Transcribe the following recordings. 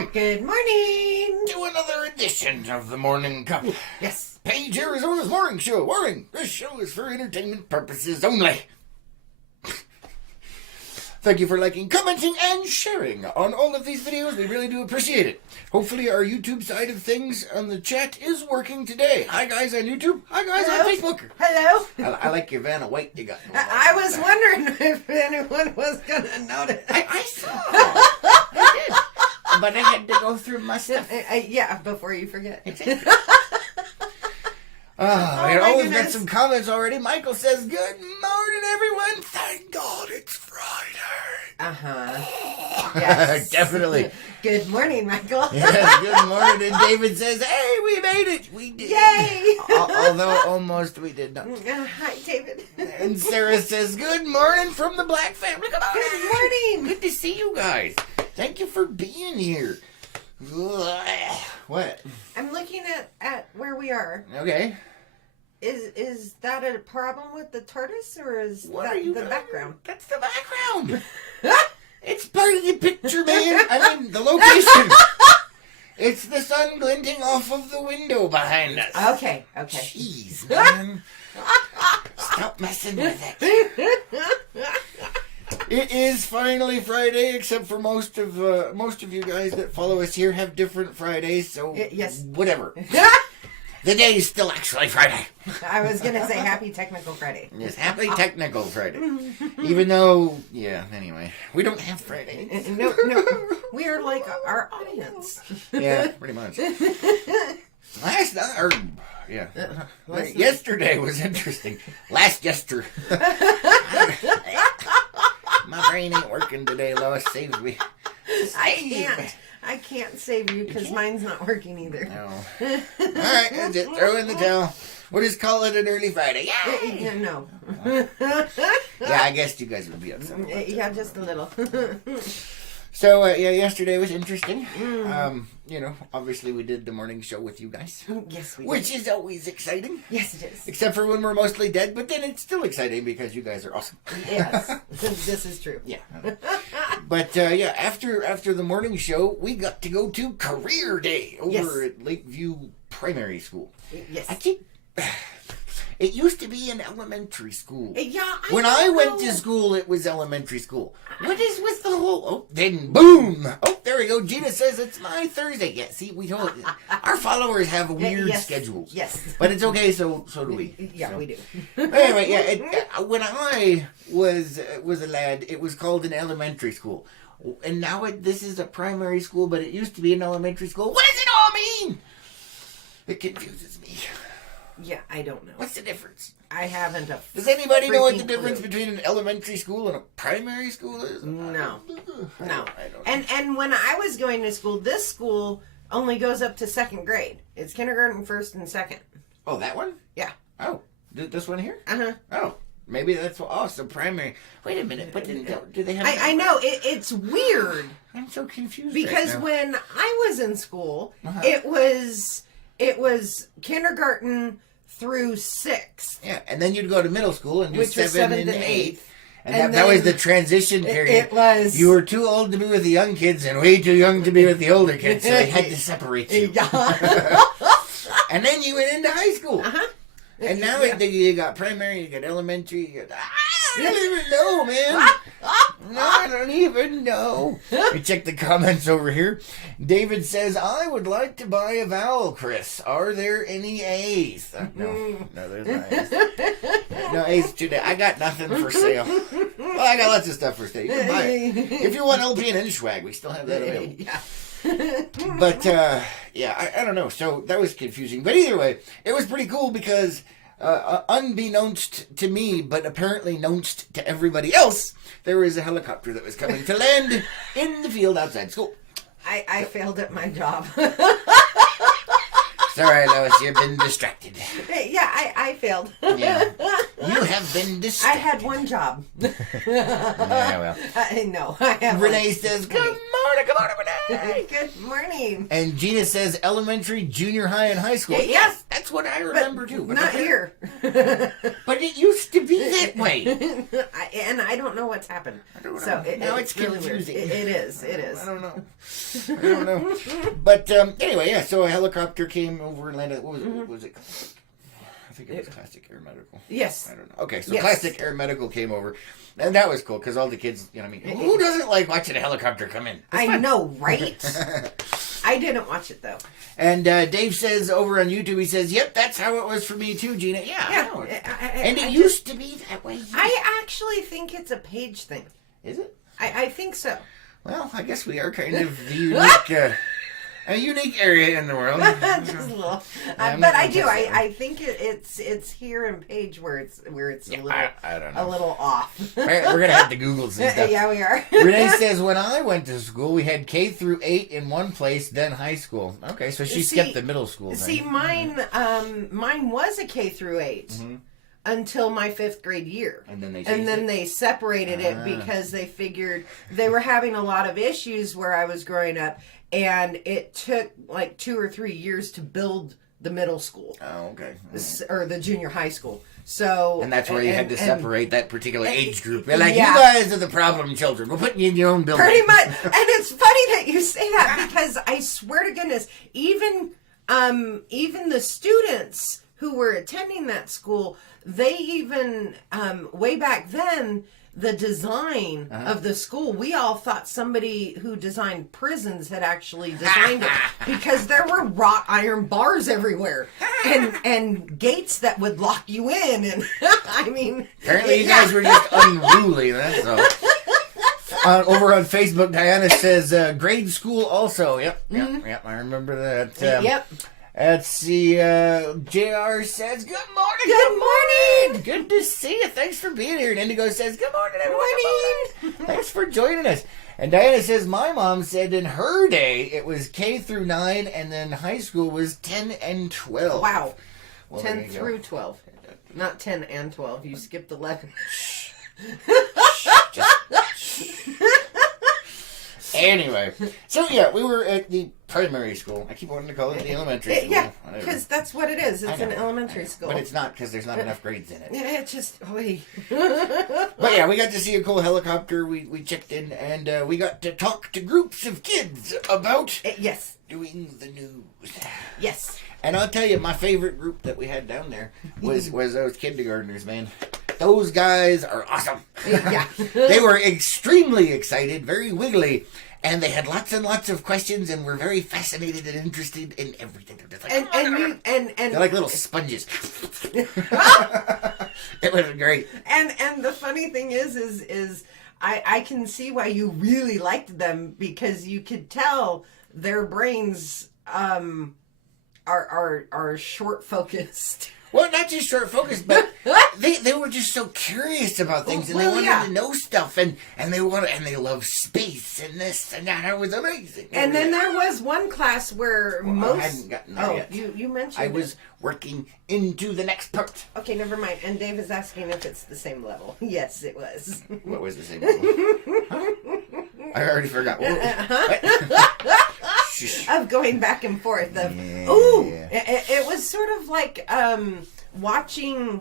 welcome. Good morning. To another edition of the Morning Cup. Yes. Page, Arizona's morning show. Warning, this show is for entertainment purposes only. Thank you for liking, commenting, and sharing on all of these videos. We really do appreciate it. Hopefully our YouTube side of things on the chat is working today. Hi guys on YouTube. Hi guys on Facebook. Hello. I like your Vanna White you got. I was wondering if anyone was going to notice. I saw. I did. But I had to go through my stuff. Yeah, before you forget. We've got some comments already. Michael says, good morning, everyone. Thank God it's Friday. Yes. Definitely. Good morning, Michael. Yes, good morning. And David says, hey, we made it. We did. Yay. Although almost we did not. Hi, David. And Sarah says, good morning from the Black family. Come on. Good morning. Good to see you guys. Thank you for being here. What? I'm looking at where we are. Okay. Is that a problem with the TARDIS, or is that the background? That's the background. It's part of the picture, man. I mean, the location. It's the sun glinting off of the window behind us. Okay. Jeez, man. Stop messing with it. It is finally Friday, except for most of you guys that follow us here have different Fridays, so yes. Whatever. The day is still actually Friday. I was going to say Happy Technical Friday. Yes, Happy Technical Friday. Even though, anyway, we don't have Friday. No. We are like our audience. Yeah, pretty much. Yesterday was interesting. My brain ain't working today, Lois. Save me. I can't save you because mine's not working either. No. All right, that's it. Throw in the towel. We'll just call it an early Friday. Yeah. No. Yeah, I guess you guys would be upset. Yeah, just a little. So, yesterday was interesting. Obviously we did the morning show with you guys. Yes, we did. Which is always exciting. Yes, it is. Except for when we're mostly dead, but then it's still exciting because you guys are awesome. Yes, this is true. Yeah. But, after the morning show, we got to go to Career Day over at Lakeview Primary School. Yes. It used to be an elementary school. Yeah, When I went to school, it was elementary school. What is with the whole... Oh, then boom! Oh, there we go. Gina says it's my Thursday. Yeah, see, we don't... Our followers have weird schedules. Yes. But it's okay, so do we. Yeah, so. we do. Anyway, when I was a lad, it was called an elementary school. And now this is a primary school, but it used to be an elementary school. What does it all mean? It confuses me. Yeah, I don't know. What's the difference? I haven't. Does anybody know what the difference between an elementary school and a primary school is? No. I don't know. And when I was going to school, this school only goes up to second grade. It's kindergarten, first, and second. Oh, that one? Yeah. Oh, this one here? Uh-huh. Oh, maybe that's what... Oh, so primary... Wait a minute, but do they have... I know, it's weird. I'm so confused because right now. when I was in school, it was kindergarten through 6th. Yeah, and then you'd go to middle school and do 7th and 8th. And that was the transition period. It was. You were too old to be with the young kids and way too young to be with the older kids, so they had to separate you. And then you went into high school. Uh-huh. And now you got primary, you got elementary, you got... I don't even know, man. No, I don't even know. We check the comments over here. David says, I would like to buy a vowel, Chris. Are there any A's? No, there's not A's. No A's today. I got nothing for sale. Well, I got lots of stuff for sale. You can buy it. If you want LP and N-Swag, we still have that available. Yeah. But, I don't know. So that was confusing. But either way, it was pretty cool because... unbeknownst to me, but apparently knownst to everybody else, there was a helicopter that was coming to land in the field outside school. I failed at my job. Sorry, Lois, you've been distracted. Yeah, I failed. Yeah. You have been distracted. I had one job. Yeah, well. No, I have Renee says, good Diana. Good morning, Renee. Good morning. And Gina says elementary, junior high, and high school. Yes. That's what I remember, too. But Not here. But it used to be that way. And I don't know what's happened. I don't know. So Now it's really confusing. weird. It is. I don't know. I don't know. But anyway, yeah, so a helicopter came over and landed. What was it? I think it was Classic Air Medical. Yes. I don't know. Okay, so Yes. Classic Air Medical came over. And that was cool because all the kids, you know what I mean? Who doesn't like watching a helicopter come in? I know, right? I didn't watch it, though. And Dave says over on YouTube, he says, yep, that's how it was for me too, Gina. Yeah, I know. And it used to be that way. I actually think it's a Paige thing. Is it? I think so. Well, I guess we are kind of the unique... a unique area in the world. Just a little. But I do. I think it's here in Paige where it's a little I don't know. a little off. We're gonna have to Google some stuff. Yeah, we are. Renee says when I went to school, we had K through 8 in one place, then high school. Okay, so she skipped the middle school. See, mine was a K through 8. Mm-hmm. Until my 5th grade year. And then they separated it because they figured they were having a lot of issues where I was growing up, and it took like 2 or 3 years to build the middle school. Oh, okay. Or the junior high school. So and that's where you had to separate that particular age group. They're like, you guys are the problem children. We're putting you in your own building. Pretty much. And it's funny that you say that because I swear to goodness, even the students who were attending that school, they even, way back then, the design of the school, we all thought somebody who designed prisons had actually designed it because there were wrought iron bars everywhere and gates that would lock you in. And I mean, apparently you guys were just unruly. That's all. Over on Facebook, Diana says grade school also. Yep, I remember that. Yep. Let's see, JR says, good morning. Good morning. Good to see you. Thanks for being here. And Indigo says, good morning, everyone. Good morning. Thanks for joining us. And Diana says, my mom said in her day it was K through 9 and then high school was 10 and 12. Wow. Well, 10 through 12. Not 10 and 12. You skipped 11. Anyway, so yeah, we were at the primary school. I keep wanting to call it the elementary school. Yeah, because that's what it is. It's an elementary school. But it's not because there's not enough grades in it. Yeah, it's just, oy. But yeah, we got to see a cool helicopter. We checked in and we got to talk to groups of kids about yes, doing the news. Yes. And I'll tell you, my favorite group that we had down there was those kindergartners, man. Those guys are awesome. Yeah. They were extremely excited, very wiggly, and they had lots and lots of questions and were very fascinated and interested in everything. They're like little sponges. It was great. And the funny thing is I can see why you really liked them because you could tell their brains are short focused. Well, not just short focused, but they were just so curious about things, and they wanted to know stuff, and they love space and this and that. It was amazing. And then there was one class where I hadn't gotten there yet. You mentioned I was working into the next part. Okay, never mind. And Dave is asking if it's the same level. Yes, it was. What was the same level? Huh? I already forgot. What? Of going back and forth. It was sort of like watching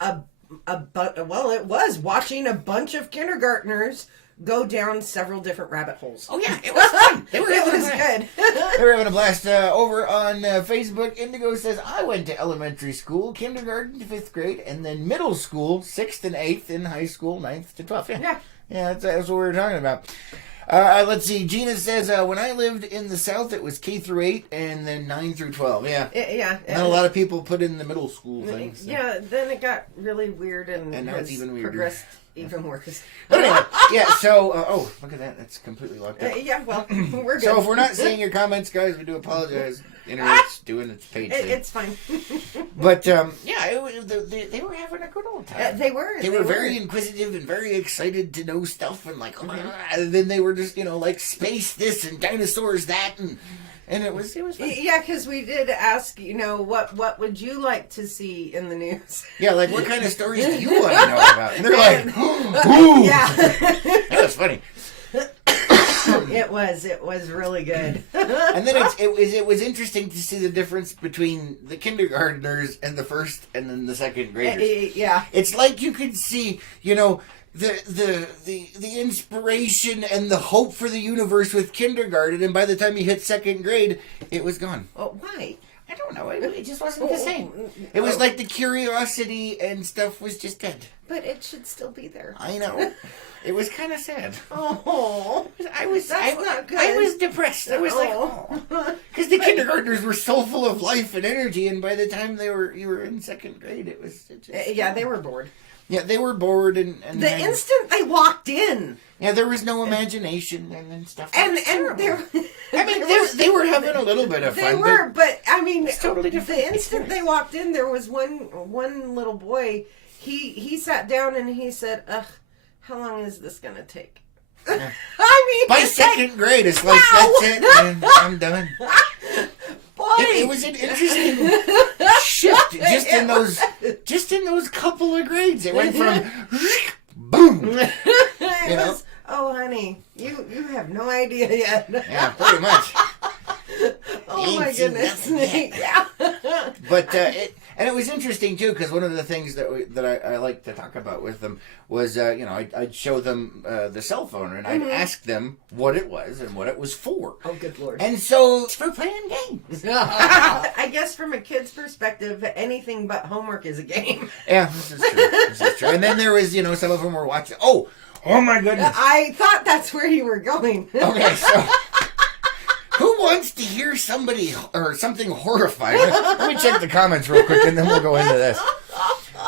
it was watching a bunch of kindergartners go down several different rabbit holes. Oh yeah, it was fun. It was good. They were having a blast. Over on Facebook, Indigo says, I went to elementary school, kindergarten to 5th grade, and then middle school, 6th and 8th, and high school, 9th to 12th. Yeah, that's what we were talking about. Let's see. Gina says, when I lived in the South, it was K through 8 and then 9 through 12. Yeah. Not a lot of people put in the middle school thing. So. Yeah, then it got really weird and now it's even weirder. Progressed even worse. But anyway, yeah, so, look at that. That's completely locked up. Yeah, well, we're good. So if we're not seeing your comments, guys, we do apologize. Internet's doing its page thing. It's fine. But, they were having a good old time. They were. They were very inquisitive and very excited to know stuff and like, and then they were just, like space this and dinosaurs that and it was fun. Yeah, because we did ask, what would you like to see in the news? Yeah, like what kind of stories do you want to know about? And they're like, ooh. Yeah. That was funny. It was really good. And then it was interesting to see the difference between the kindergartners and the first and then the second graders. Yeah. It's like you could see, the inspiration and the hope for the universe with kindergarten, and by the time you hit second grade, it was gone. Oh, why? I don't know. It just wasn't the same. It was like the curiosity and stuff was just dead. But it should still be there. I know. It was kind of sad. Oh, that's not good. I was depressed. I was because the kindergartners were so full of life and energy, and by the time you were in second grade, it just, they were bored. Yeah, they were bored and the instant they walked in. Yeah, there was no imagination and stuff. And they were having a little bit of fun. They were, but I mean, it's totally different. The instant they walked in, there was one little boy. He sat down and he said, "Ugh, how long is this gonna take?" Yeah. I mean, by second grade, it's like, that's it, man. I'm done. Boy, it was an interesting shift just in those couple of grades. It went from boom. Oh, honey, you have no idea yet. Yeah, pretty much. Oh my goodness. Yeah. But it was interesting too, because one of the things that I like to talk about with them was I'd show them the cell phone and I'd ask them what it was and what it was for. Oh, good Lord. And so it's for playing games. I guess from a kid's perspective, anything but homework is a game. Yeah, this is true. And then there was, some of them were watching. Oh my goodness. I thought that's where you were going. Okay, so who wants to hear somebody or something horrifying? Let me check the comments real quick and then we'll go into this.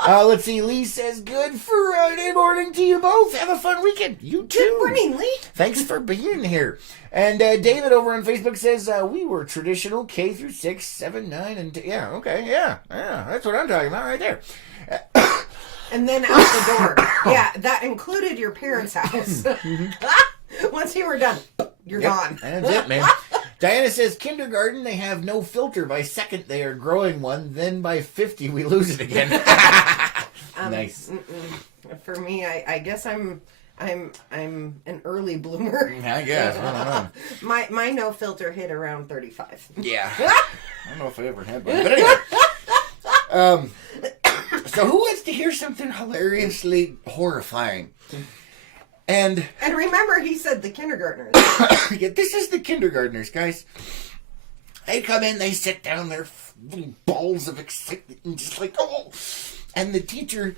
Let's see. Lee says, good Friday morning to you both. Have a fun weekend. You too. Good morning, Lee. Thanks for being here. And David over on Facebook says, we were traditional K through 6, 7, 9, and... Yeah, okay, yeah. That's what I'm talking about right there. And then out the door. Yeah, that included your parents' house. Once you were done, you're gone. That's it, man. Diana says, kindergarten, they have no filter. By second, they are growing one. Then by 50, we lose it again. Nice. For me, I guess I'm an early bloomer. I guess. I don't know. My no filter hit around 35. Yeah. I don't know if I ever had one. But anyway. So who wants to hear something hilariously horrifying? And remember, he said the kindergartners. Yeah, this is the kindergartners, guys. They come in, they sit down, they're little balls of excitement, and just like, oh. And the teacher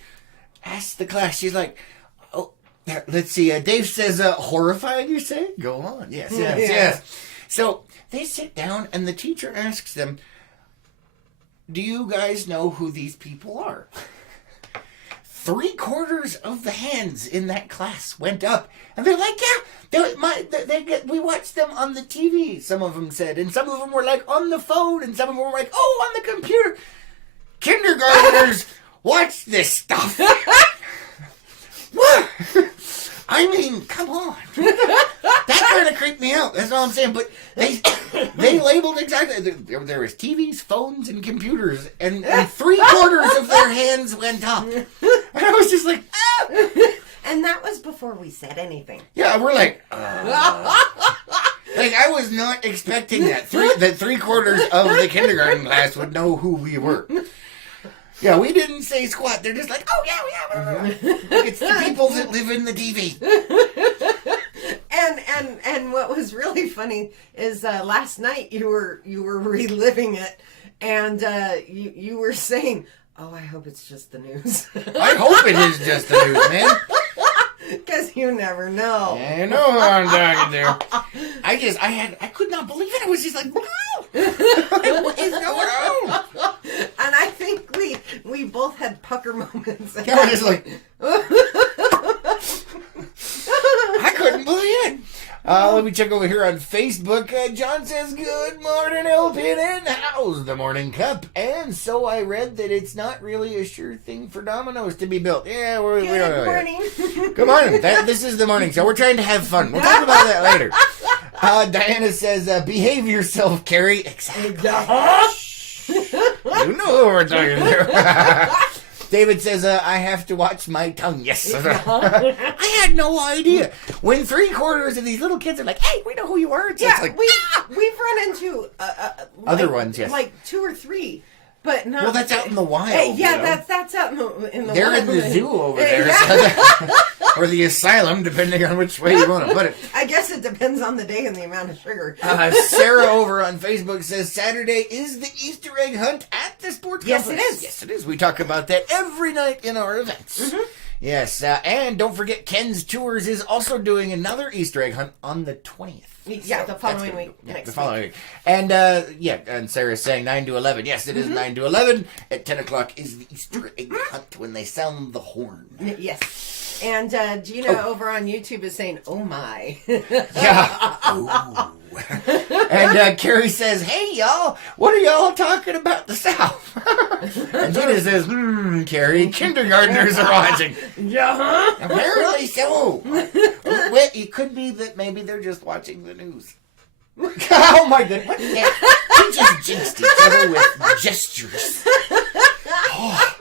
asks the class, she's like, oh, let's see, Dave says, horrifying, you say? Go on. Yes. So they sit down, and the teacher asks them, do you guys know who these people are? 3/4 of the hands in that class went up, and they're like, "Yeah, we watched them on the TV." Some of them said, and some of them were like on the phone, and some of them were like, "Oh, on the computer." Kindergartners watch this stuff. What? I mean, come on. That kind of creeped me out. That's all I'm saying. But they labeled exactly. There was TVs, phones, and computers, and 3/4 of their hands went up. And I was just like, ah! And that was before we said anything. Yeah, we're like, like I was not expecting that. That 3/4 of the kindergarten class would know who we were. Yeah, we didn't say squat. They're just like, oh yeah. It's the people that live in the TV. And what was really funny is last night you were reliving it, and you were saying, "Oh, I hope it's just the news." I hope it is just the news, man. Because you never know. I know who I'm talking to. I could not believe it. I was just like, wow. What is going on? And I think we both had pucker moments. Yeah, we're just like, I couldn't believe it. Let me check over here on Facebook. John says, good morning, LPN. How's the morning cup? And so I read that it's not really a sure thing for Domino's to be built. Yeah, we don't know. Good morning. Good morning. This is the morning show. We're trying to have fun. We'll talk about that later. Diana says, behave yourself, Carrie. Exactly. You know who we're talking to. David says, I have to watch my tongue. Yes. I had no idea. When 3/4 of these little kids are like, hey, we know who you are. It's like, we've run into other ones, yes. Like 2 or 3. But not. Well, that's out in the wild. Yeah, that's out in the They're wild. in the zoo over there. So or the asylum, depending on which way you want to put it. I guess it depends on the day and the amount of sugar. Sarah over on Facebook says Saturday is the Easter egg hunt at the sports complex. Yes, it is. Yes, it is. We talk about that every night in our events. Mm-hmm. Yes, and don't forget Ken's Tours is also doing another Easter egg hunt on the 20th. Yeah, the following week. The following week. And, and Sarah's saying 9 to 11. Yes, it is 9 to 11. At 10 o'clock is the Easter egg hunt when they sound the horn. Yes. And Gina over on YouTube is saying, oh my. Yeah. Ooh. And Carrie says, hey, y'all, what are y'all talking about the South? And Gina says, Carrie, kindergartners are watching. Yeah. Apparently so. Well, it could be that maybe they're just watching the news. Oh, my goodness. What? Yeah. We just jinxed each other with gestures. Oh.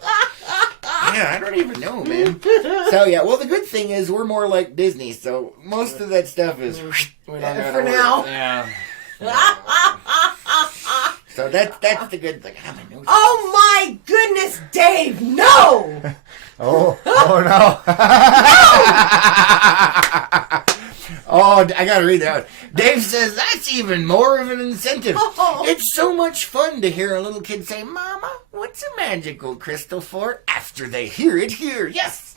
Yeah, I don't even know, man. So, yeah, well, the good thing is we're more like Disney, so most of that stuff is... For now. Yeah. So that's the good thing. Oh, my goodness, Dave, no! Oh no. Oh, I gotta read that one. Dave says that's even more of an incentive. Oh. It's so much fun to hear a little kid say, Mama, what's a magical crystal for? After they hear it here. Yes.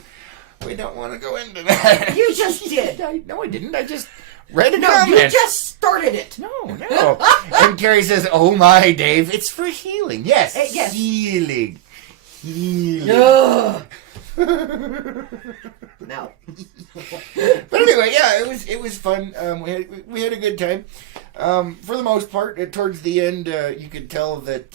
We don't want to go into that. You just did. No, I didn't. I just read a comment. You just started it. No. And Carrie says, oh my, Dave, it's for healing. Yes. Yes. Healing. No. But anyway, yeah, it was fun. We had a good time. For the most part, towards the end, you could tell that,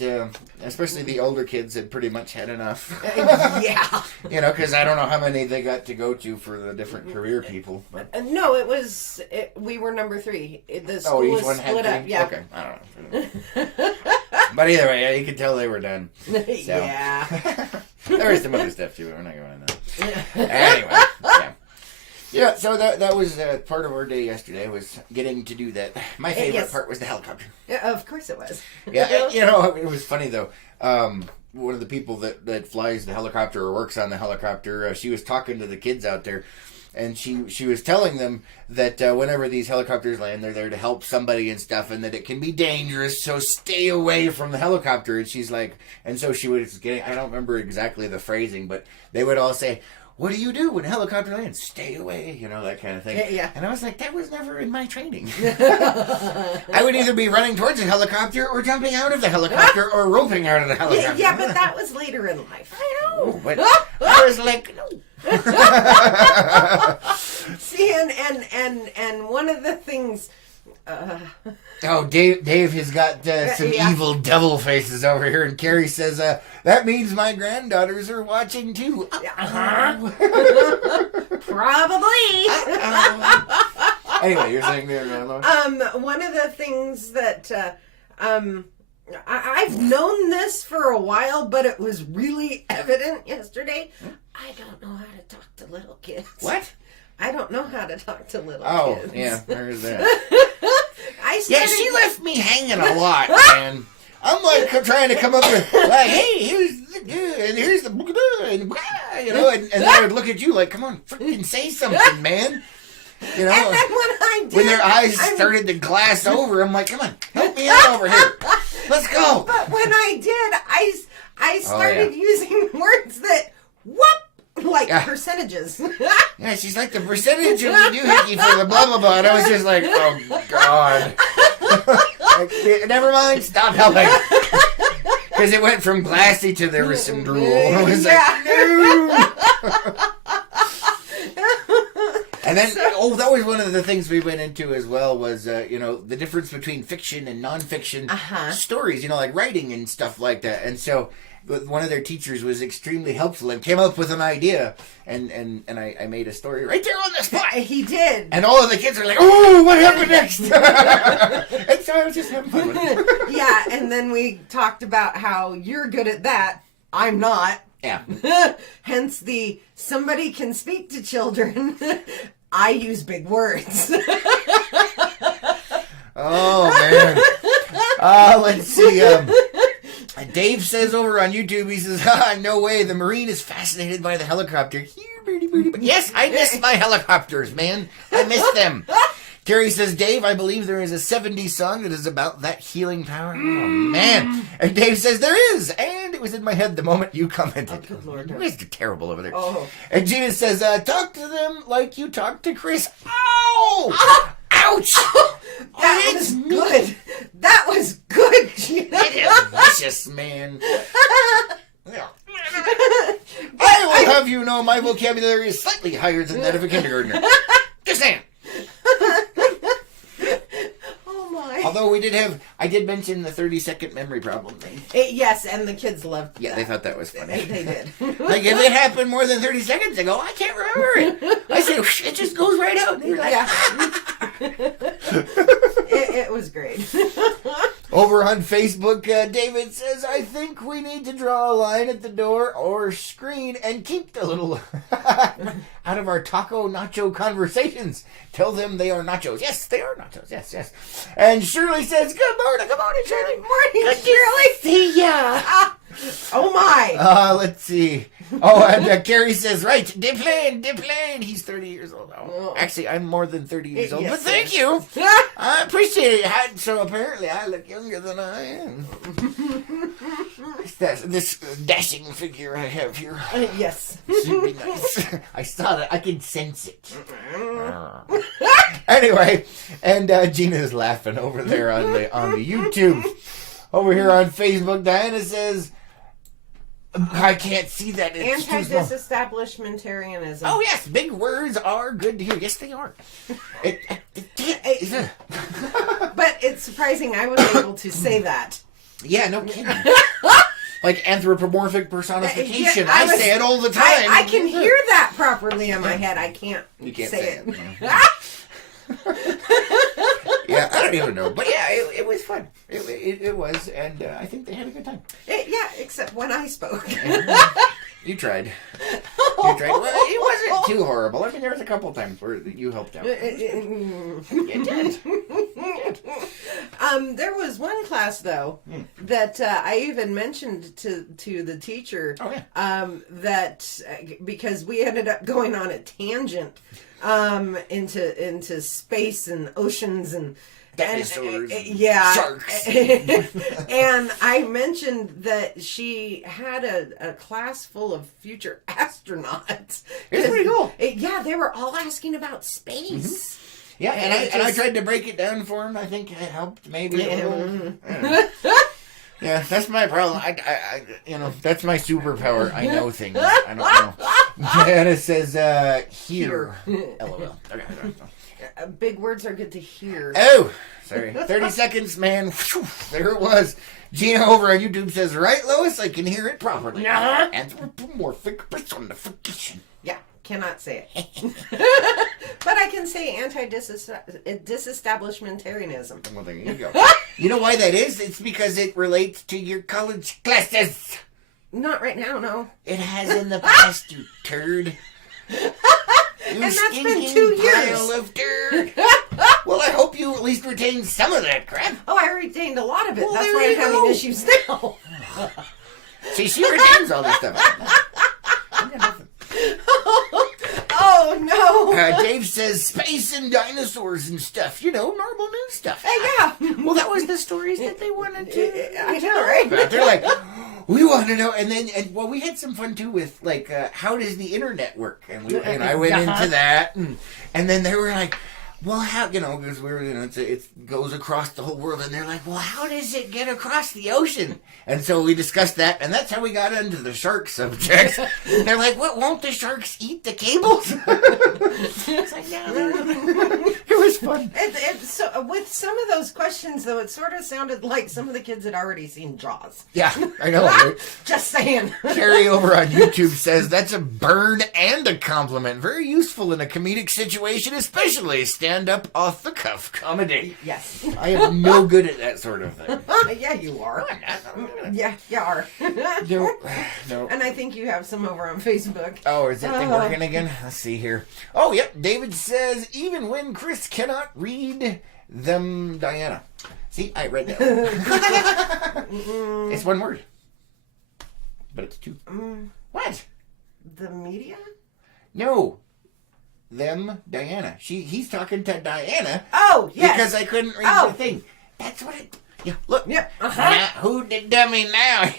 especially the older kids, had pretty much had enough. Yeah. Because I don't know how many they got to go to for the different career people. But. No, we were number 3. The school was split up. Yeah. Okay, I don't know. But either way, yeah, you could tell they were done. So. Yeah. There was some other stuff too. We're not going into that. Anyway, yeah. Yeah, so that was part of our day yesterday, was getting to do that. My favorite part was the helicopter. Yeah, of course it was. Yeah, it was funny though. One of the people that flies the helicopter or works on the helicopter, she was talking to the kids out there, and she was telling them that whenever these helicopters land, they're there to help somebody and stuff, and that it can be dangerous, so stay away from the helicopter. And she's like, and so she was getting, I don't remember exactly the phrasing, but they would all say, what do you do when a helicopter lands? Stay away, that kind of thing. Yeah. And I was like, that was never in my training. I would either be running towards a helicopter or jumping out of the helicopter or roping out of the helicopter. Yeah, but that was later in life. I know, but I was like, no. See, and one of the things... Dave has got some evil devil faces over here, and Carrie says, that means my granddaughters are watching too. Probably. Anyway, you're saying there, one of the things that I've known this for a while, but it was really evident yesterday. I don't know how to talk to little kids. What? I don't know how to talk to little kids. Oh, yeah, there's that. She left me hanging a lot, man. I'm like trying to come up with, like, hey, here's the, and then I would look at you like, come on, freaking say something, man. And then when I did, when their eyes started to glass over, I'm like, come on, help me out over here. Let's go. But when I did, I started using words that, like percentages. Yeah, she's like, the percentage of the doohickey for the blah, blah, blah. And I was just like, oh, God. Like, never mind, stop helping. Because it went from glassy to there was some drool. I was like, no. And then, that was one of the things we went into as well was, the difference between fiction and nonfiction stories, like writing and stuff like that. And so one of their teachers was extremely helpful and came up with an idea, and I made a story right there on the spot. He did. And all of the kids are like, oh, what happened next? And so I was just having fun with it. Yeah, and then we talked about how you're good at that. I'm not. Yeah. Hence the somebody can speak to children. I use big words. Oh, man. Let's see. Dave says over on YouTube, he says, no way, the Marine is fascinated by the helicopter. Here, birdie, birdie, birdie. Yes, I miss my helicopters, man. I miss them. Terry says, Dave, I believe there is a 70s song that is about that healing power. Oh, man. And Dave says, there is. And it was in my head the moment you commented. Oh, good Lord. You guys are terrible over there. Oh. And Gina says, talk to them like you talk to Chris. Ow! Ouch! That was good. That was good, Gina. It is vicious, man. I will have you know my vocabulary is slightly higher than that of a kindergartner. Just saying. Oh my. Although I did mention the 30-second memory problem thing. Yes, and the kids loved Yeah, that. they thought that was funny. They did. Like, if it happened more than 30 seconds ago, I can't remember it. I said, it just goes right out. And you're like, It was great. Over on Facebook, David says, I think we need to draw a line at the door or screen and keep the little out of our taco nacho conversations. Tell them they are nachos. Yes, they are nachos. Yes, yes. And Shirley says, good morning. Good morning, Shirley. Morning, Shirley. See ya. Oh my. Let's see. Oh, and Carrie says, right, Deplane. He's 30 years old. Oh, actually, I'm more than 30 years old, Yes, but thank you. I appreciate it. So apparently I look younger than I am. This dashing figure I have here. Yes. Should be nice. I saw that. I can sense it. Anyway, and Gina is laughing over there on the YouTube. Over here on Facebook, Diana says, I can't see that. It's too small. Anti-disestablishmentarianism. Oh, yes. Big words are good to hear. Yes, they are. But it's surprising I was able to say that. Yeah, no kidding. Like anthropomorphic personification. Yeah, I say it all the time. I can hear that properly in my head. I can't, You can't say it. Yeah, I don't even know. But yeah, it was fun. It was, and I think they had a good time. Yeah, except when I spoke. You tried. Well, it wasn't too horrible. I mean, there was a couple times where you helped out. You did. There was one class though that I even mentioned to the teacher. Oh, yeah. That because we ended up going on a tangent into space and oceans and dinosaurs, yeah, sharks. And I mentioned that she had a class full of future astronauts. It's pretty cool. Yeah, they were all asking about space. Mm-hmm. Yeah, and I tried to break it down for him. I think it helped maybe a little. Yeah, that's my problem. I that's my superpower. I know things. I don't know. Diana says, here. LOL. Okay. Big words are good to hear. Oh, sorry. 30 seconds, man. There it was. Gina over on YouTube says, right, Lois? I can hear it properly. Anthropomorphic personification. Yeah, cannot say it. But I can say anti-disestablishmentarianism. Well, there you go. You know why that is? It's because it relates to your college classes. Not right now, no. It has in the past, you turd. And that's been 2 years. Pile of dirt. Well, I hope you at least retained some of that crap. Oh, I retained a lot of it. Well, That's there why you I'm having go. issues now. See, she retains all this stuff. I got nothing. Oh, no. Dave says space and dinosaurs and stuff. You know, normal news stuff. Yeah. Well, that was the stories that they wanted to. I know, right? But they're like, we want to know. And then, we had some fun too with like, how does the internet work? And I went into that, and then they were like, well, how, because it goes across the whole world, and they're like, well, how does it get across the ocean? And so we discussed that, and that's how we got into the shark subject. They're like, what, won't the sharks eat the cables? It's like, no. It was fun. So, with some of those questions, though, it sort of sounded like some of the kids had already seen Jaws. Yeah, I know. Right? Just saying. Carrie over on YouTube says, that's a burn and a compliment. Very useful in a comedic situation, especially stand-up off-the-cuff comedy. Yes. I am no good at that sort of thing. Yeah, you are. No. Yeah, you are. No. And I think you have some over on Facebook. Oh, is that thing working again? Let's see here. Oh, yep. David says, even when Chris cannot read them, Diana. See, I read that one. It's one word. But it's two. What? The media? No. Them, Diana. He's talking to Diana. Oh, yes. Because I couldn't read the thing. That's what it... Yeah, look. Yeah. Now, who did dummy now?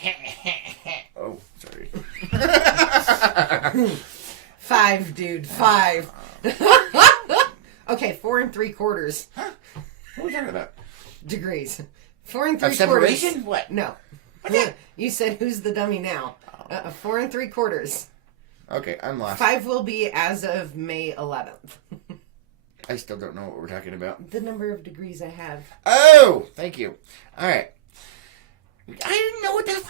Oh, sorry. 5, dude. 5. Okay, 4 3/4. Huh? What are we talking about? Degrees. 4 3/4. Separation? What? No. You said, who's the dummy now? 4 3/4. Okay, I'm lost. 5 will be as of May 11th. I still don't know what we're talking about. The number of degrees I have. Oh, thank you. All right. I didn't know what that...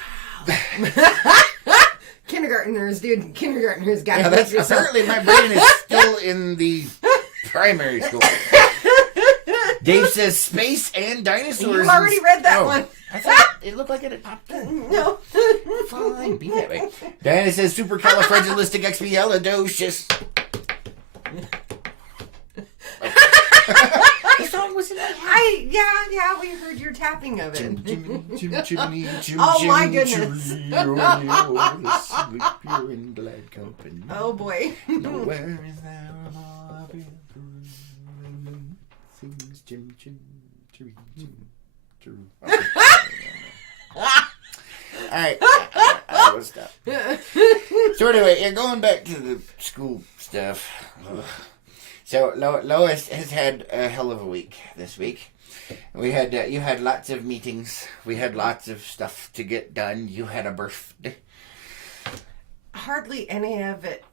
Kindergartners, dude. Kindergartners got Yeah, that's apparently my brain is still in the primary school. Dave says space and dinosaurs. You already read that one. I thought it looked like it had popped in. No. Fine, be that way. Diana says supercalifragilisticexpialidocious. The song was in that. Yeah, we heard your tapping of it. Oh my goodness. In glad company. Oh boy. Nowhere is there a hobby sings chim chim chim chim chim. Alright, I will stop. So anyway, yeah, going back to the school stuff. So Lois has had a hell of a week this week. We had you had lots of meetings. We had lots of stuff to get done. You had a birthday. Hardly any of it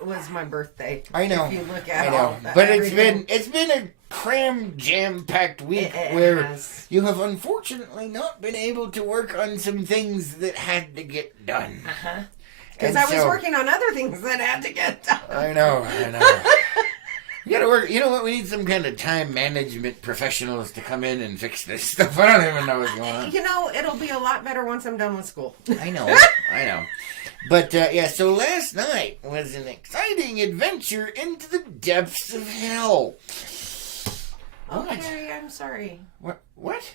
was my birthday. I know. If you look at but it's been a cram jam packed week where you have unfortunately not been able to work on some things that had to get done. Because I was working on other things that had to get done. I know. You gotta work. You know what? We need some kind of time management professionals to come in and fix this stuff. I don't even know what's going on. You know, it'll be a lot better once I'm done with school. I know. But, so last night was an exciting adventure into the depths of hell. Okay, I'm sorry. What?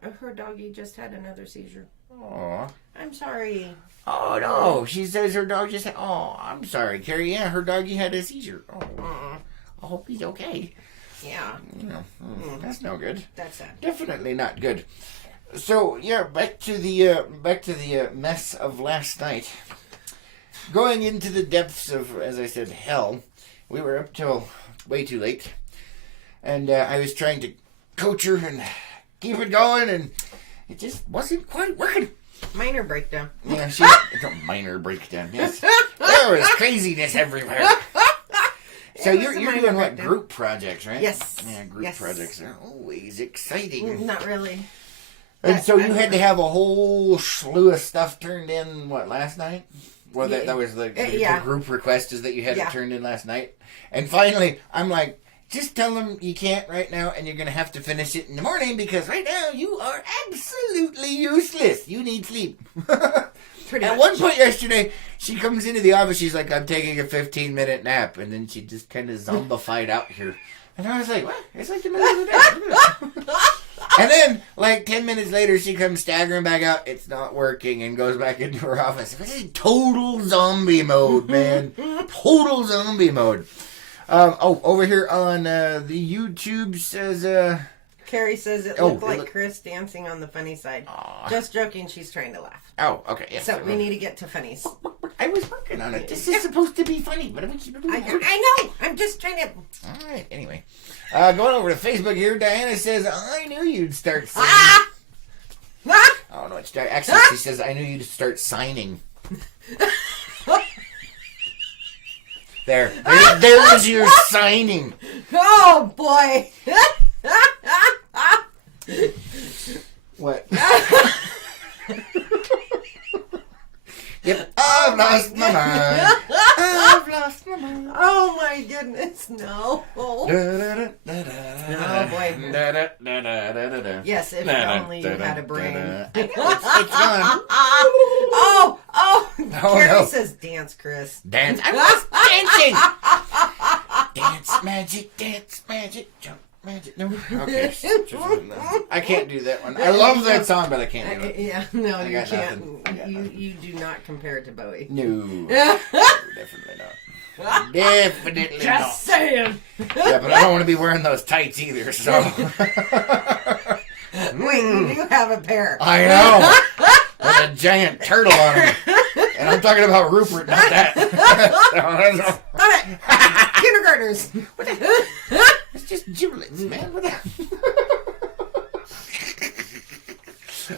Her doggy just had another seizure. Aw. I'm sorry. Oh, no. She says her dog just had... Oh, I'm sorry, Carrie. Yeah, her doggy had a seizure. Oh. I hope he's okay. Yeah. That's no good. That's sad. Definitely not good. So, yeah, back to the mess of last night. Going into the depths of, as I said, hell. We were up till way too late. And I was trying to coach her and keep it going, and it just wasn't quite working. Minor breakdown. Yeah, it's a minor breakdown, yes. There was craziness everywhere. So you're doing what? Group projects, right? Yes. Yeah, group projects are always exciting. Not really. And so you had to have a whole slew of stuff turned in, last night? Well, that was the group request is that you had it turned in last night. And finally, I'm like, just tell them you can't right now and you're going to have to finish it in the morning because right now you are absolutely useless. You need sleep. At one point yesterday, she comes into the office, she's like, I'm taking a 15-minute nap. And then she just kind of zombified out here. And I was like, what? It's like the middle of the day. And then, 10 minutes later, she comes staggering back out. It's not working and goes back into her office. This is total zombie mode, man. Total zombie mode. Over here on the YouTube says... Carrie says it looked like Chris dancing on the funny side. Aww. Just joking, she's trying to laugh. Oh, okay. Yes. So we need to get to funnies. I was working on it. This is supposed to be funny, but we keep it moving. I know. I'm just trying to... All right, anyway. Going over to Facebook here, Diana says, I knew you'd start singing. Oh, no, it's... Actually, she says, I knew you'd start signing. There's your signing. Oh boy. What? Yep. I've lost my mind. I've lost my mind. Oh my goodness, no. Oh boy. Yes, if only you had a brain. It's gone. Oh, Carrie no. says dance, Chris. Dance. I was dancing. Dance magic, jump magic. No. Okay. I can't do that one. I love that song, but I can't do it. Yeah, no, I you got can't. nothing. You do not compare it to Bowie. No. Definitely not. Definitely not. Just saying. Yeah, but I don't want to be wearing those tights either, so. Wait, you do have a pair. I know. With a giant turtle on them. And I'm talking about Rupert, not that. Stop it! Kindergartners. What the? It's just giblets, man. What the?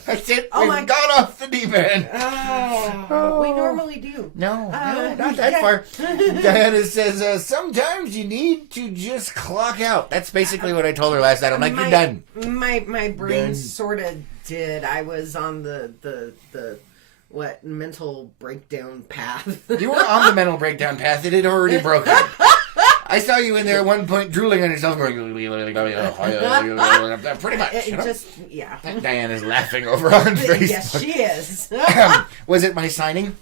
That's it. Oh, We've my- gone off the deep end. We normally do. No, not that far. Diana says, sometimes you need to just clock out. That's basically what I told her last night. I'm like, you're done. My brain Done. sort of did. I was on the mental breakdown path. You were on the mental breakdown path. It had already broken. I saw you in there at one point drooling on yourself going, pretty much. You know? Just, yeah. Diana's laughing over on Facebook. Yes, she is. Was it my signing?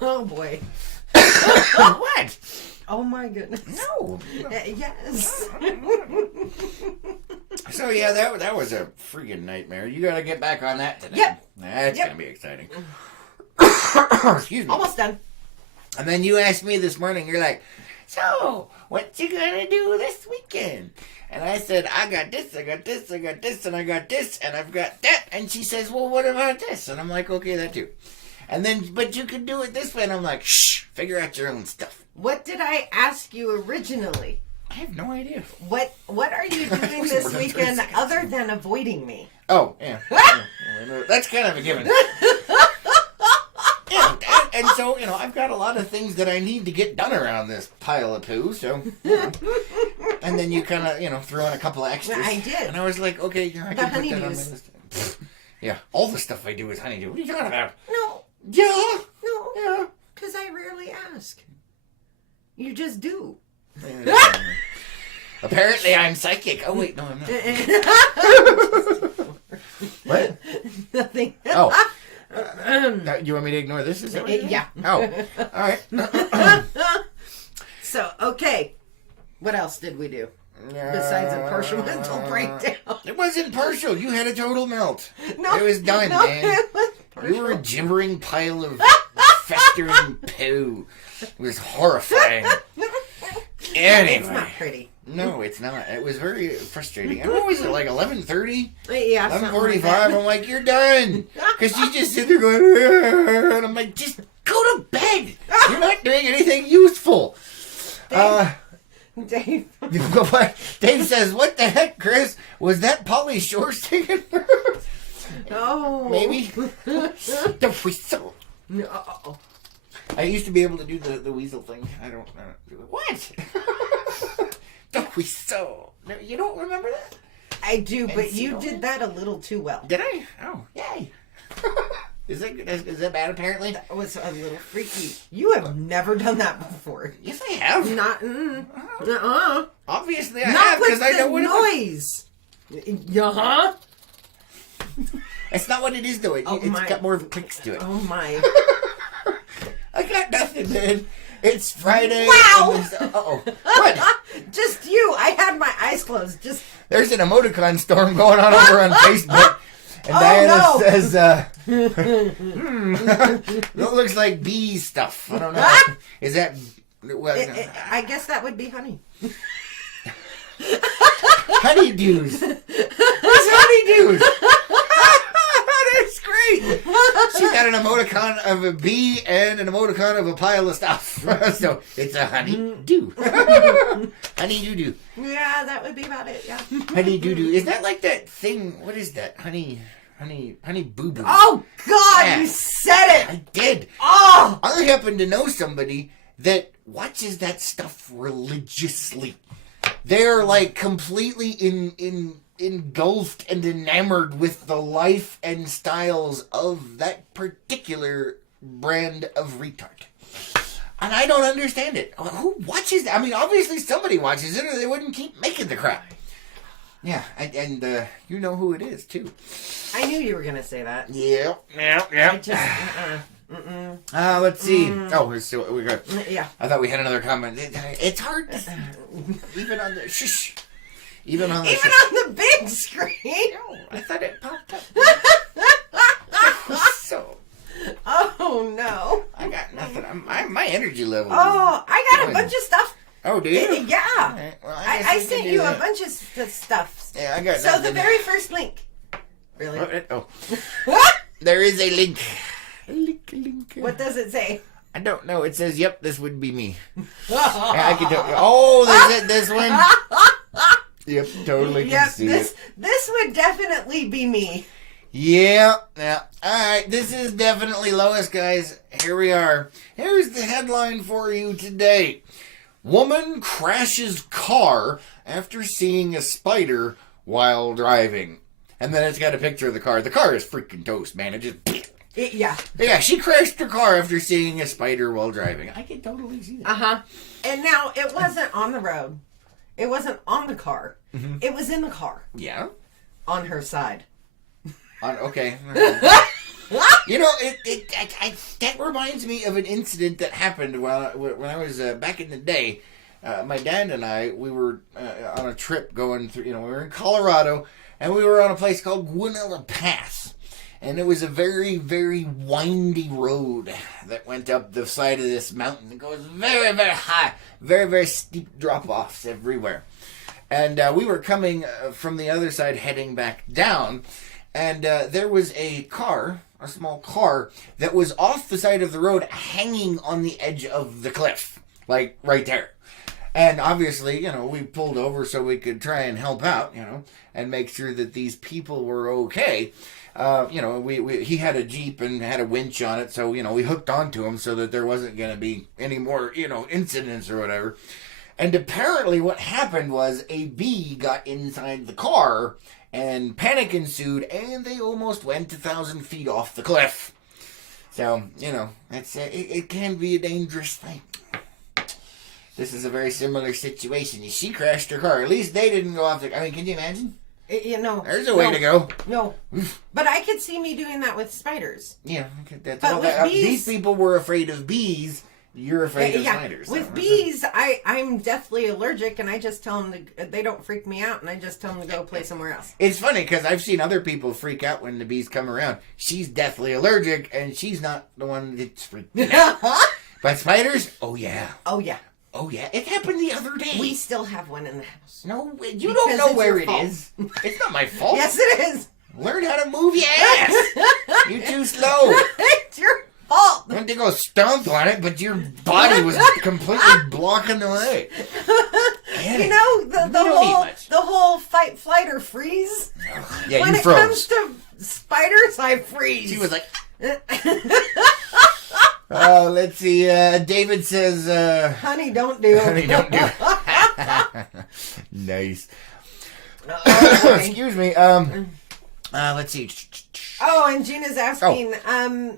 Oh, boy. What? Oh, my goodness. No. Yes. So, yeah, that was a freaking nightmare. You got to get back on that today. Yep. That's Yep. going to be exciting. Excuse me. Almost done. And then you asked me this morning, you're like, so, what you gonna do this weekend? And I said, I got this, I got this, I got this, and I got this, and I've got that. And she says, well, what about this? And I'm like, okay, that too. And then, but you can do it this way. And I'm like, shh, figure out your own stuff. What did I ask you originally? I have no idea. What are you doing this weekend other than avoiding me? Oh, yeah. That's kind of a given. Yeah, and so, I've got a lot of things that I need to get done around this pile of poo, so, And then you kind of, throw in a couple of extras. I did. And I was like, okay, I can put that on my honeydews. list. Yeah, all the stuff I do is honeydew. What are you talking about? No. Yeah. No. Yeah. Because I rarely ask. You just do. Apparently I'm psychic. Oh, wait, no, I'm not. What? Nothing. Oh. You want me to ignore this? Is that what you're doing? Yeah. Oh, all right. So, okay. What else did we do? Besides a partial mental breakdown. It wasn't partial. You had a total melt. No. It was done, no, man. It was You were a partial. gibbering pile of festering poo. It was horrifying. Anyway. It's not pretty. No, it's not. It was very frustrating. And what was it, like 11:30? Yeah, 11:45? like I'm like, you're done. Because you just sit there going, and I'm like, just go to bed. You're not doing anything useful. Dave. Dave says, what the heck, Chris? Was that Pauly Shore singing? Oh. Maybe. The whistle. No. I used to be able to do the weasel thing. I don't do it. What? The whistle. No, you don't remember that? I do, but you NCO? did that a little too well. Did I? Oh, yay. Is that bad, apparently? That was a little freaky. You have never done that before. Yes, I have. Not, Obviously, I Not have, with because I know the what noise. Uh-huh. It's not what it is, though. It's got more clicks to it. Oh, my. I got nothing, man. It's Friday. Wow. Uh-oh. What? Just you. I had my eyes closed. Just. There's an emoticon storm going on over on Facebook. And Oh, Diana no. says, that looks like bee stuff. I don't know. Is that... Well, I guess that would be honey. honeydews. It's honeydews. That's great. She got an emoticon of a bee and an emoticon of a pile of stuff. So it's a honeydew. Honey-doo-doo. Yeah, that would be about it, yeah. Honey-doo-doo. Is that like that thing? What is that? Honey boo-boo. Oh, God, Yeah. you said it. I did. Oh. I happen to know somebody that watches that stuff religiously. They're like completely engulfed and enamored with the life and styles of that particular brand of retard. And I don't understand it. Who watches that? I mean, obviously somebody watches it or they wouldn't keep making the crap. Yeah, and you know who it is, too. I knew you were going to say that. Yeah. I just... Let's see. Oh, so we got... Yeah. I thought we had another comment. It's hard to... Even on the... Shh. Even on the... Even on the big screen? No, I thought it popped up. So... Oh, no. I got nothing. My energy level... Oh, I got a bunch of stuff. Oh, do you? Yeah. Right. Well, I sent you a bunch of stuff. Yeah, I got So nothing. the very first link. Really? Oh. There is a link. A link. What does it say? I don't know. It says, yep, this would be me. I can tell. Oh, is it this one? Yep, totally can see it. This would definitely be me. Yeah. Alright, this is definitely Lois, guys. Here we are. Here's the headline for you today. Woman crashes car after seeing a spider while driving. And then it's got a picture of the car. The car is freaking toast, man. It just... Yeah. Yeah, she crashed her car after seeing a spider while driving. I can totally see that. Uh-huh. And now, it wasn't on the road. It wasn't on the car. Mm-hmm. It was in the car. Yeah? On her side. Okay. You know, that reminds me of an incident that happened when I was back in the day. My dad and I, we were on a trip going through, we were in Colorado, and we were on a place called Guanella Pass. And it was a very, very windy road that went up the side of this mountain. It goes very, very high, very, very steep drop-offs everywhere. And we were coming from the other side heading back down, and there was a small car, that was off the side of the road hanging on the edge of the cliff, like right there. And obviously, we pulled over so we could try and help out, and make sure that these people were okay. He had a Jeep and had a winch on it, so, we hooked onto him so that there wasn't going to be any more, incidents or whatever. And apparently what happened was a bee got inside the car and panic ensued, and they almost went 1,000 feet off the cliff. So, it can be a dangerous thing. This is a very similar situation. She crashed her car. At least they didn't go off the... I mean, can you imagine? There's a way to go. No. But I could see me doing that with spiders. Yeah. With bees... These people were afraid of bees. You're afraid of spiders. With bees, I'm deathly allergic, and I just tell them they don't freak me out, and I just tell them to go play somewhere else. It's funny, because I've seen other people freak out when the bees come around. She's deathly allergic, and she's not the one that's freaking out. But spiders? Oh, yeah. Oh, yeah. Oh, yeah. It happened the other day. We still have one in the house. No, you don't know where it is. It's not my fault. Yes, it is. Learn how to move your ass. You're too slow. It's your fault. Went to go stomp on it, but your body was completely blocking the way. The whole fight, flight, or freeze. Yeah, when you froze. When it comes to spiders, I freeze. She was like... let's see. David says... honey, don't do. Honey, don't do. Nice. Excuse me. Let's see. Oh, and Gina's asking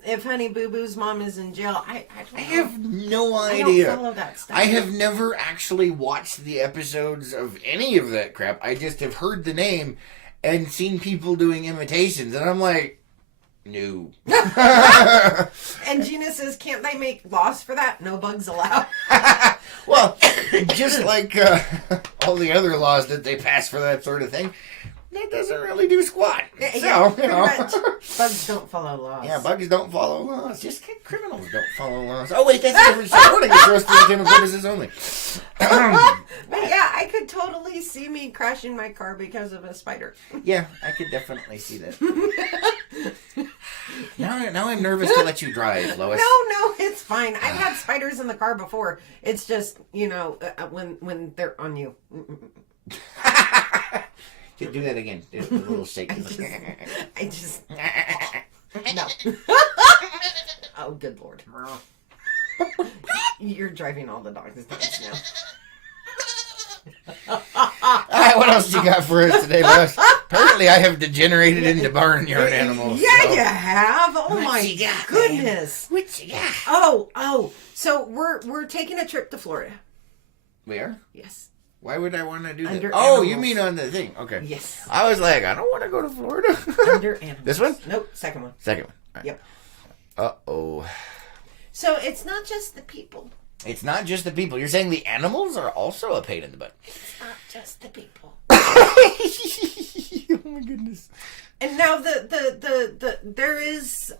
if Honey Boo Boo's mom is in jail. I have no idea. I don't follow that stuff. I have never actually watched the episodes of any of that crap. I just have heard the name and seen people doing imitations, and I'm like, no. And Gina says, can't they make laws for that? No bugs allowed. Well, just like all the other laws that they pass for that sort of thing, that doesn't really do squat. So, bugs don't follow laws. Yeah, bugs don't follow laws. Just criminals don't follow laws. Oh, wait, that's a different show. Warning is for entertainment purposes only. But yeah, I could totally see me crashing my car because of a spider. Yeah, I could definitely see that. Now I'm nervous to let you drive, Lois. No, it's fine. I've had spiders in the car before. It's just, when they're on you. Do that again. Do a little shake. I just... No. Oh, good Lord. You're driving all the dogs nuts now. All right, what else you got for us today, Lois? Apparently, I have degenerated into barnyard animals. Yeah, so. you have. Oh What my you got, goodness. Man? What you got? Oh. So we're taking a trip to Florida. Where? Yes. Why would I want to do that? Under Oh, animals. you mean on the thing? Okay. Yes. I was like, I don't want to go to Florida. Under animals. This one? Nope. Second one. Second one. All right. Yep. Uh-oh. So it's not just the people. It's not just the people. You're saying the animals are also a pain in the butt. It's not just the people. Oh my goodness. And now the there is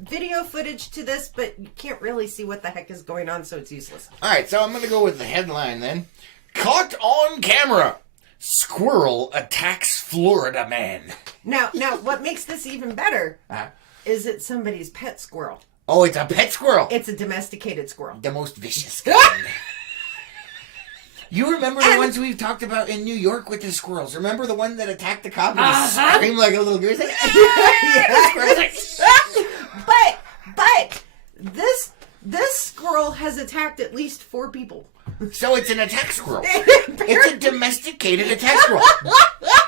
video footage to this, but you can't really see what the heck is going on, so it's useless. All right, so I'm going to go with the headline then. Caught on camera. Squirrel attacks Florida man. Now what makes this even better Uh-huh. is it somebody's pet squirrel. Oh, it's a pet squirrel. It's a domesticated squirrel. The most vicious kind. You remember the ones we've talked about in New York with the squirrels? Remember the one that attacked the cop and he screamed like a little girl? Like, But this squirrel has attacked at least 4 people. So it's an attack squirrel. It's a domesticated attack squirrel.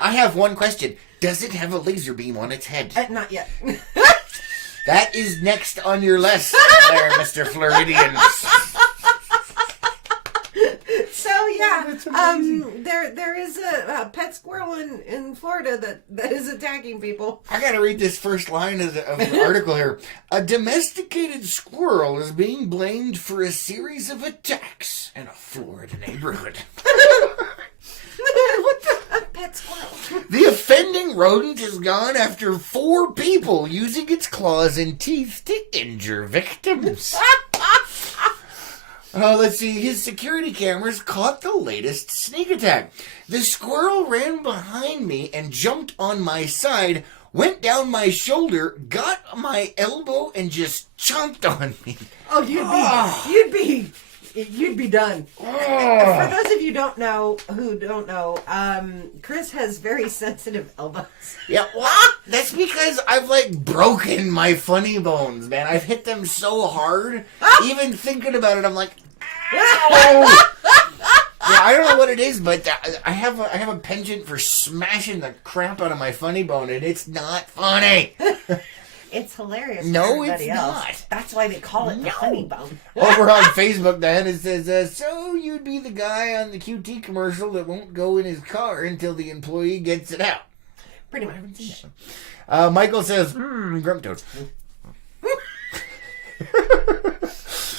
I have one question. Does it have a laser beam on its head? Not yet. That is next on your list there, Mr. Floridian. So yeah, That's amazing. there is a pet squirrel in Florida that is attacking people. I gotta read this first line of the article here. A domesticated squirrel is being blamed for a series of attacks in a Florida neighborhood. What the pet squirrel? The offending rodent has gone after 4 people using its claws and teeth to injure victims. Let's see. His security cameras caught the latest sneak attack. The squirrel ran behind me and jumped on my side, went down my shoulder, got my elbow, and just chomped on me. Oh, you'd be done. For those of you who don't know, Chris has very sensitive elbows. Yeah, well, that's because I've broken my funny bones, man. I've hit them so hard. Even thinking about it, I'm like, ow! Yeah, I don't know what it is, but I have a penchant for smashing the crap out of my funny bone, and it's not funny. It's hilarious. No, for everybody it's else. not. That's why they call it the funny bone. Over on Facebook, then, it says, so you'd be the guy on the QT commercial that won't go in his car until the employee gets it out. Pretty much. Michael says, Grump Toad.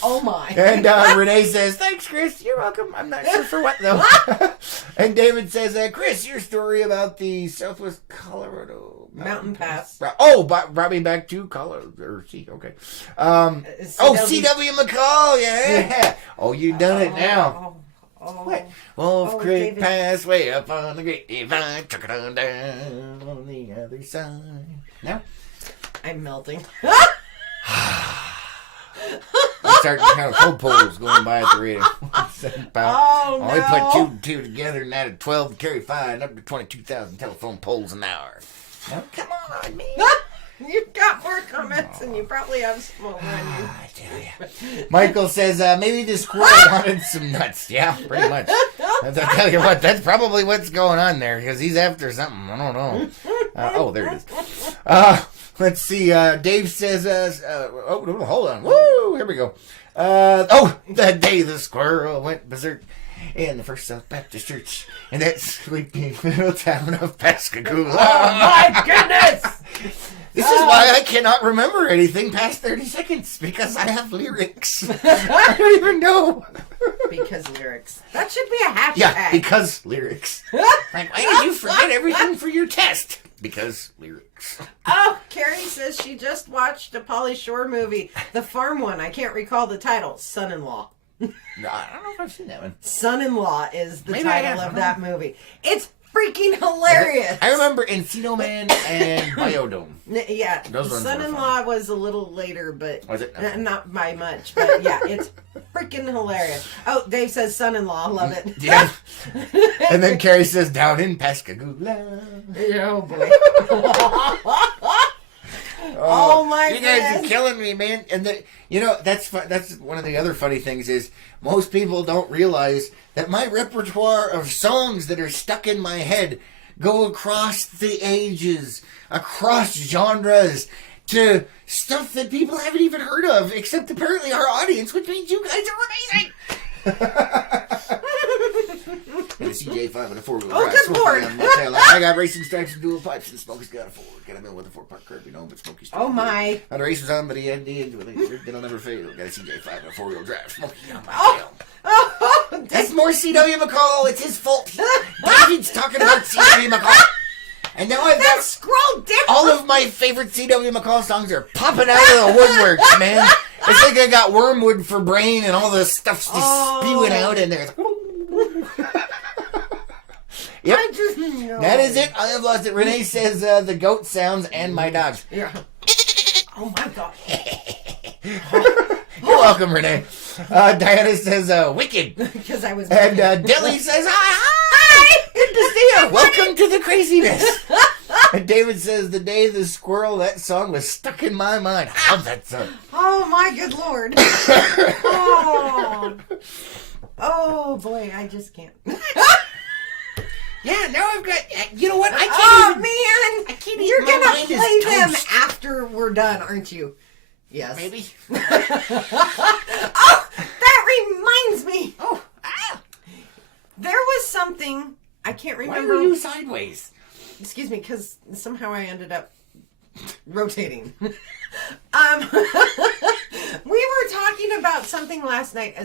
Oh my. And Renee says, thanks, Chris. You're welcome. I'm not sure for what, though. And David says, Chris, your story about the Southwest Colorado Mountain Pass. Brought me back to Colorado. Or okay. C.W. McCall, yeah. Oh, you done it now. What? Wolf Creek David. Pass, way up on the Great Divide, took it on down on the other side. Now? I'm melting. I'm starting to count phone poles going by at the radio. Oh, Only no. put two together and added 12 to carry 5 and up to 22,000 telephone poles an hour. Now, come on, man. You've got more comments and you probably have smoke on you. I tell you. Michael says, maybe this squirrel wanted some nuts. Yeah, pretty much. I tell you what, that's probably what's going on there, because he's after something. I don't know. There it is. Let's see. Dave says, hold on. Woo! Here we go. That day the squirrel went berserk in the First South Baptist Church in that sleepy little town of Pascagoula. Oh my goodness! This is why I cannot remember anything past 30 seconds, because I have lyrics. I don't even know. Because lyrics. That should be a hashtag. Yeah, because lyrics. Like, why did you forget everything for your test? Because lyrics. Oh, Carrie says she just watched a Pauly Shore movie, the farm one. I can't recall the title. Son-in-Law. No, I don't know if I've seen that one. Son-in-Law is the Maybe I title have. of that movie. It's freaking hilarious. I remember Encino Man and Biodome. Yeah, Those ones were Son-in-Law was a little later, but Was it? not by much. But yeah, it's freaking hilarious. Oh, Dave says son-in-law. Love it. Yeah. And then Carrie says, down in Pascagoula. Oh boy. Oh my You guys are killing me, man. And that's one of the other funny things is most people don't realize that my repertoire of songs that are stuck in my head go across the ages, across genres, to stuff that people haven't even heard of, except apparently our audience, which means you guys are amazing. Got a CJ5 and a 4-wheel drive. Good Lord. I got racing stripes and dual pipes, and Smokey's got a Ford. Got a mill with a 4-part curb, but Smokey's still my. Now the race was on, but he had the engine with it. It'll never fail. Got a CJ5 and a 4-wheel drive. Smokey's on my tail. That's more C.W. McCall. It's his fault. David's talking about C.W. McCall. And now I've got scroll down. All of my favorite C.W. McCall songs are popping out of the woodworks, man. It's like I got wormwood for brain and all this stuff's just spewing out in there. Yep. That is it. I have lost it. Renee says the goat sounds and my dogs. Yeah. Oh my God. You're welcome, Renee. Diana says wicked. Because I was. And Dilly says hi. Good to see you. Welcome to the craziness. And David says the day the squirrel, that song was stuck in my mind. I love that song. Oh my good Lord. Oh boy, I just can't. Yeah, now I've got. You know what? I can't. You're gonna play them after we're done, aren't you? Yes. Maybe. Oh, that reminds me. There was something I can't remember. Why were you sideways? Excuse me, because somehow I ended up rotating. We were talking about something last night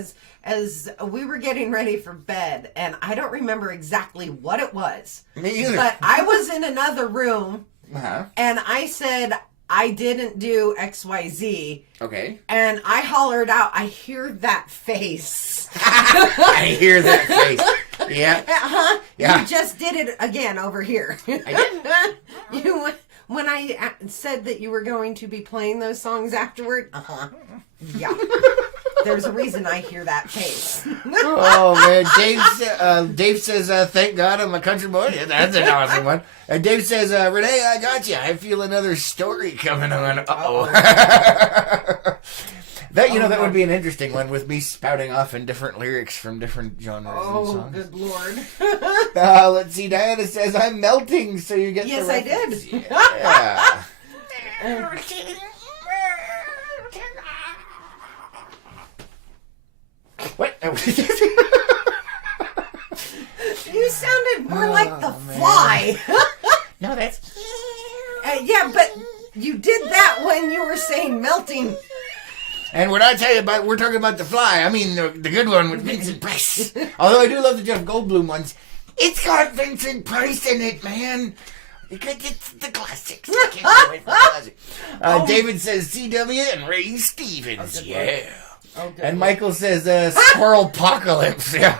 as we were getting ready for bed, and I don't remember exactly what it was. Me either. But I was in another room, and I said I didn't do XYZ. Okay. And I hollered out, I hear that face. I hear that face. Yeah. Uh-huh. Yeah. You just did it again over here. I did. When I said that you were going to be playing those songs afterward, yeah. There's a reason I hear that face. Oh, man. Dave says, thank God I'm a country boy. Yeah, that's an awesome one. And Dave says, Renee, I got you. I feel another story coming on. Uh-oh. That would be an interesting one with me spouting off in different lyrics from different genres and songs. Oh, good Lord. Let's see. Diana says, I'm melting, so you get yes, the I did. Yeah. What? You sounded more like the fly. No, that's... Yeah, but you did that when you were saying melting. And when I tell you about, we're talking about the fly, I mean the good one with Vincent Price. Although I do love the Jeff Goldblum ones. It's got Vincent Price in it, man. It's the classics. I can't get away from the classics. David says CW and Ray Stevens. Oh, yeah. Oh, And Michael says Squirrel Apocalypse. Yeah.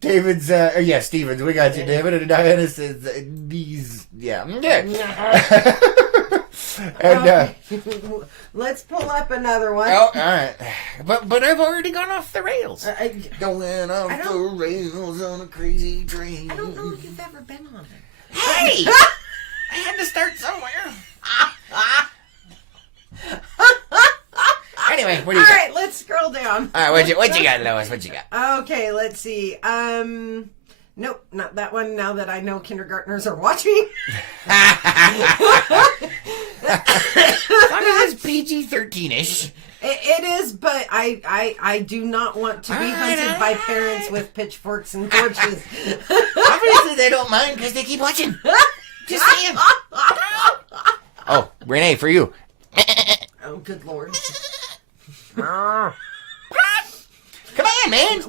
David's, Stevens. We got you, David. And Diana says these, yeah. And let's pull up another one. Oh, all right. But I've already gone off the rails. Going off the rails on a crazy train. I don't know if you've ever been on it. Hey! I had to start somewhere. Anyway, what do you got? All right, let's scroll down. All right, what you got, Lois? What you got? Okay, let's see. Nope, not that one. Now that I know kindergartners are watching. As long as it's PG-13-ish. It is, but I do not want to be hunted by parents with pitchforks and torches. Obviously, they don't mind because they keep watching. Just saying. Oh, Renee, for you. Oh, good Lord. Come on, man.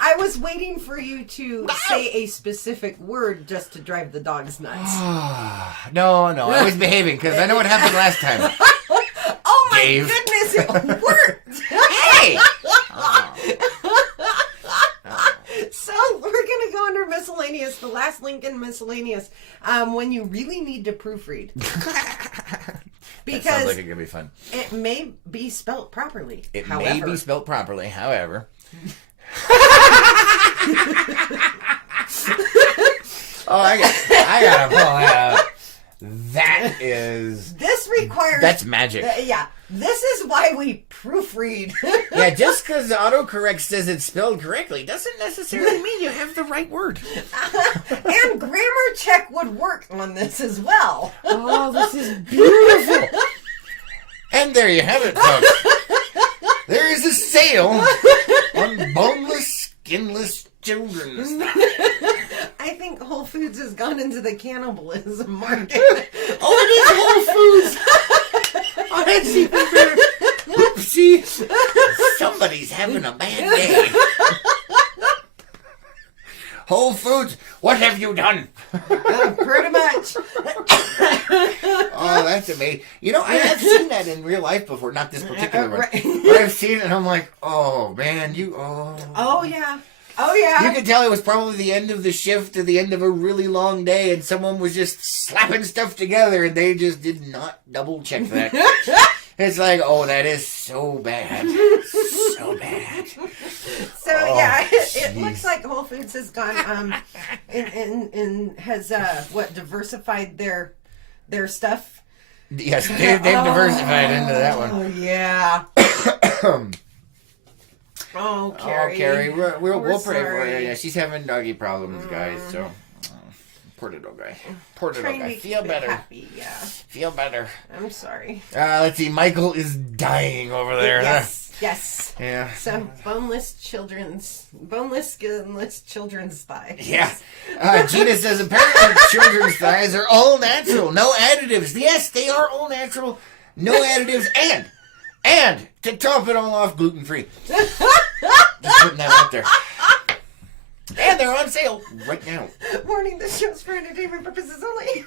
I was waiting for you to say a specific word just to drive the dogs nuts. No, I was behaving because I know what happened last time. Oh my Dave. goodness, it worked! Hey! So we're gonna go under miscellaneous, the last link in miscellaneous, when you really need to proofread. Because that sounds like it could be fun. It may be spelt properly. It may be spelt properly, however. Oh, I got to pull that out. That is... This requires... That's magic. Yeah. This is why we proofread. Yeah, just because autocorrect says it's spelled correctly doesn't necessarily mean you have the right word. And grammar check would work on this as well. Oh, this is beautiful. And there you have it, folks. There is a sale on boneless, skinless children. I think Whole Foods has gone into the cannibalism market. Oh, it is Whole Foods. Oh, that's even better. Oopsie. Somebody's having a bad day. Whole Foods, what have you done? Pretty much. Oh, that's amazing. You know, I have seen that in real life before. Not this particular one. Right. But I've seen it and I'm like, oh, man, Oh, yeah. Oh, yeah. You could tell it was probably the end of the shift or the end of a really long day and someone was just slapping stuff together and they just did not double check that. It's like, oh, that is so bad. So bad. So, yeah, it looks like Whole Foods has gone, and has, diversified their stuff. Yes, they've diversified into that one. Oh, yeah. Oh, Carrie. Oh, Carrie, we'll pray for her. sorry. Yeah, she's having doggy problems, guys. So, poor little guy. Poor little Trying guy. to Feel keep it better. happy, yeah. Feel better. I'm sorry. Let's see. Michael is dying over there. Yes, yes. Yeah. So, boneless, skinless children's thighs. Yeah. Gina says apparently children's thighs are all natural, no additives. Yes, they are all natural, no additives, and to top it all off, gluten free. Just putting that out there. And they're on sale right now. Warning: this show's for entertainment purposes only.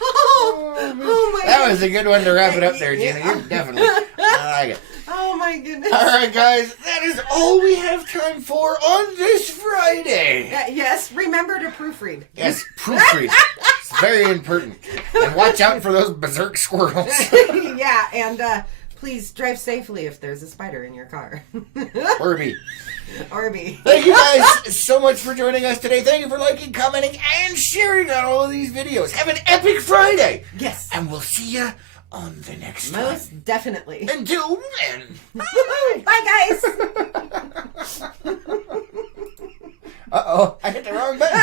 Oh my! That was a good one to wrap it up there, Gina. You're definitely. I like it. Oh my goodness! All right, guys, that is all we have time for on this Friday. Yes, remember to proofread. Yes, proofread. It's very important. And watch out for those berserk squirrels. Yeah, and please drive safely if there's a spider in your car. Orby. Orby. Thank you guys so much for joining us today. Thank you for liking, commenting, and sharing on all of these videos. Have an epic Friday. Yes. And we'll see you on the next time. Most definitely. Until then. Bye, guys. Uh-oh, I hit the wrong button.